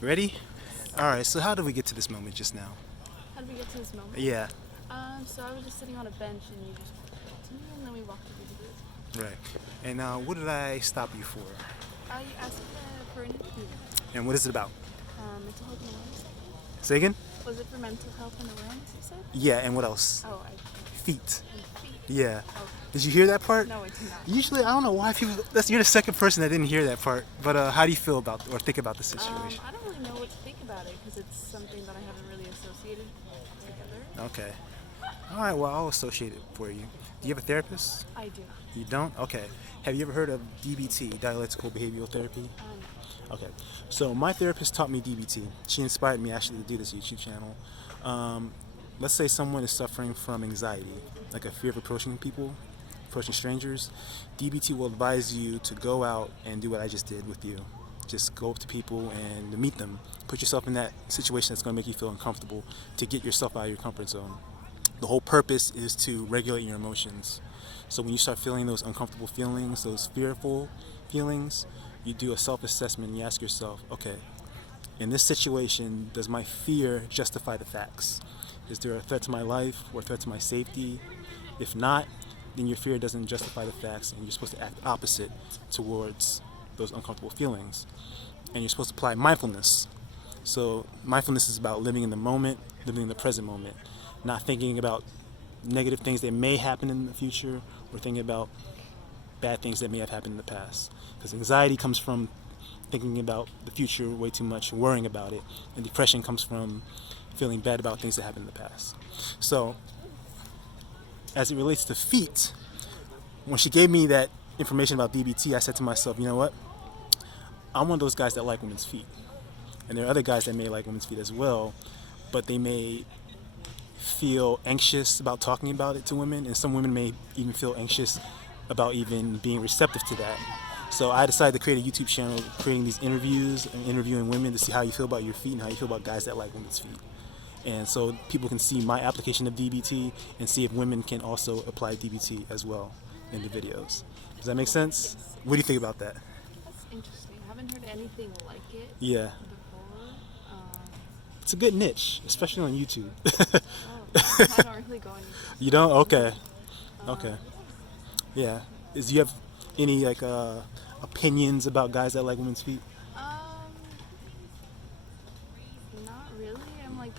Ready? All right. So how did we get to this moment just now? How did we get to this moment? Yeah. So I was just sitting on a bench and you just walked to me and then we walked over to this. Right. And what did I stop you for? You asked for an interview. And what is it about? Mental health and awareness, I think. Say again? Was it for mental health and awareness, you said? Yeah. And what else? Oh, Feet. feet. Yeah. Okay. Did you hear that part? No, I did not. Usually, I don't know why people. You're the second person that didn't hear that part. But how do you feel about or think about the situation? I don't really know what to think about it because it's something that I haven't really associated together. Okay. All right. Well, I'll associate it for you. Do you have a therapist? I do. You don't? Okay. Have you ever heard of DBT, dialectical behavioral therapy? Okay. So my therapist taught me DBT. She inspired me actually to do this YouTube channel. Let's say someone is suffering from anxiety, like a fear of approaching people, approaching strangers. DBT will advise you to go out and do what I just did with you. Just go up to people and meet them. Put yourself in that situation that's going to make you feel uncomfortable to get yourself out of your comfort zone. The whole purpose is to regulate your emotions. So when you start feeling those uncomfortable feelings, those fearful feelings, you do a self-assessment and you ask yourself, okay, in this situation, does my fear justify the facts? Is there a threat to my life or a threat to my safety? If not, then your fear doesn't justify the facts and you're supposed to act opposite towards those uncomfortable feelings. And you're supposed to apply mindfulness. So mindfulness is about living in the moment, living in the present moment, not thinking about negative things that may happen in the future or thinking about bad things that may have happened in the past. Because anxiety comes from thinking about the future way too much, worrying about it, and depression comes from feeling bad about things that happened in the past. So, as it relates to feet, when she gave me that information about DBT, I said to myself, you know what? I'm one of those guys that like women's feet. And there are other guys that may like women's feet as well, but they may feel anxious about talking about it to women, and some women may even feel anxious about even being receptive to that. So I decided to create a YouTube channel creating these interviews and interviewing women to see how you feel about your feet and how you feel about guys that like women's feet. And so people can see my application of DBT and see if women can also apply DBT as well in the videos. Does that make sense? Yes. What do you think about that? That's interesting. I haven't heard anything like it Yeah, before. it's a good niche, especially on YouTube. I don't really go on YouTube. You don't? Okay. Okay. Um, Yeah. Do you have any opinions about guys that like women's feet? Um, Not really. I'm like,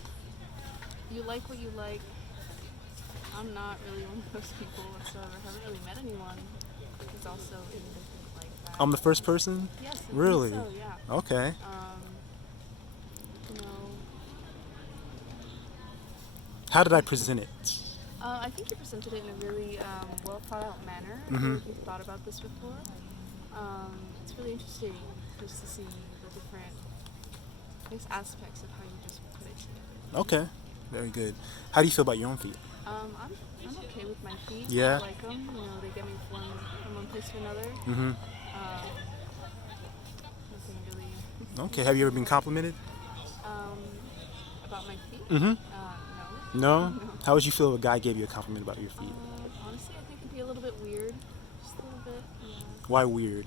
you like what you like. I'm not really one of those people whatsoever. I haven't really met anyone who's also indifferent like that. I'm the first person? Yes, I think Really? so, yeah. Okay. You know, How did I present it? I think you presented it in a really well thought out manner. I Mhm. feel like you've thought about this before. It's really interesting just to see the different, I guess, aspects of how you just put it together. Okay. Very good. How do you feel about your own feet? I'm okay with my feet. Yeah? I like them. You know, they get me from one place to another. Mm-hmm. Nothing really Okay. Have you ever been complimented? um, about my feet. Mm-hmm. No. No? How would you feel if a guy gave you a compliment about your feet? Honestly, I think it'd be a little bit weird. Just a little bit. Yeah. Why weird?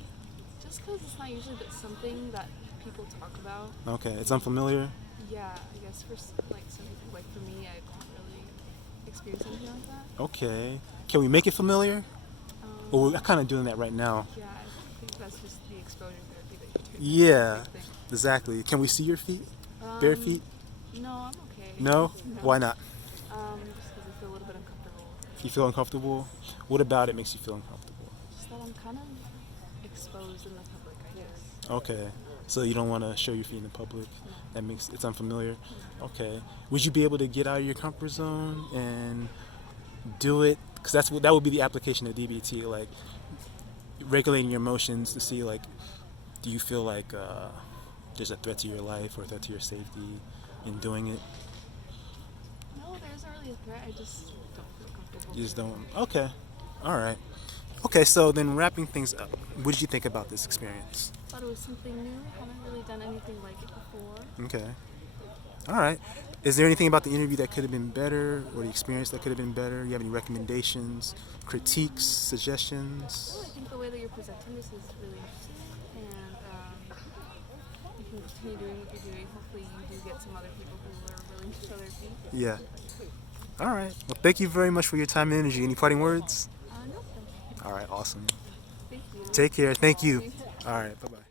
Just because it's not usually something that people talk about. Okay. It's unfamiliar? Yeah, I guess for like some people, like for me, I don't really experience anything like that. Okay. Can we make it familiar? Well, we're kind of doing that right now. Yeah, I think that's just the exposure therapy that you take. Yeah. Big thing. Exactly. Can we see your feet? Bare feet? No, I'm okay. No? Why not? Just because I feel a little bit uncomfortable. You feel uncomfortable? What about it makes you feel uncomfortable? Just that I'm kind of exposed in the public, I guess. Okay. So you don't want to show your feet in the public? No. That makes it's unfamiliar? Okay. Would you be able to get out of your comfort zone and do it? Because that would be the application of DBT, like regulating your emotions to see, like, do you feel like there's a threat to your life or a threat to your safety in doing it? No, there isn't really a threat. I just don't feel comfortable. You just don't. Okay. All right. Okay. So then, wrapping things up, what did you think about this experience? Thought it was something new. Haven't really done anything like it before. Okay. All right. Is there anything about the interview that could have been better, or the experience that could have been better? You have any recommendations, critiques, suggestions? Well, I think the way that you're presenting this is really interesting, and you can continue doing what you're doing. Hopefully you do get some other people who are willing to show their feet. Yeah. All right. Well, thank you very much for your time and energy. Any parting words? No. All right. Awesome. Thank you. Take care. Thank you. You too. All right. Bye bye.